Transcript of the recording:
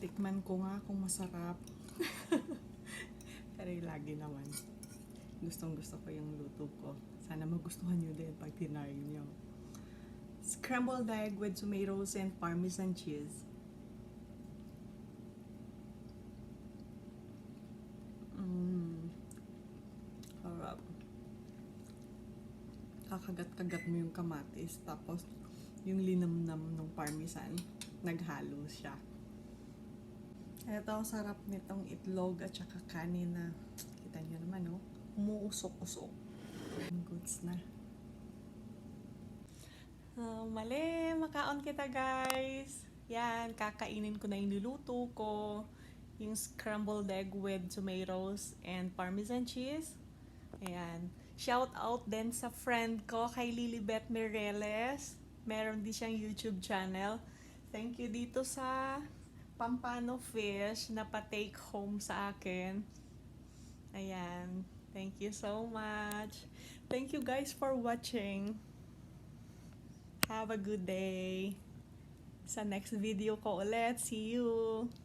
Tikman ko nga kung masarap. Pero lagi naman. Gustong gusto ko yung luto ko. Sana magustuhan nyo din pag tinry nyo. Scrambled egg with tomatoes and Parmesan cheese. Harap. Kakagat-kagat mo yung kamatis. Tapos, yung linamnam ng Parmesan, naghalo siya. Ito, sarap nitong itlog at saka kanin na, kita nyo naman, no? Umuusok-usok. Goods na. Mali, makaon kita, guys. Yan, kakainin ko na yung niluto ko. Yung scrambled egg with tomatoes and Parmesan cheese. Ayan. Shout out din sa friend ko, kay Lilibet Mireles. Meron din siyang YouTube channel. Thank you dito sa Pampano Fish na pa-take home sa akin. Ayan. Thank you so much. Thank you guys for watching. Have a good day. Sa next video ko ulit. See you!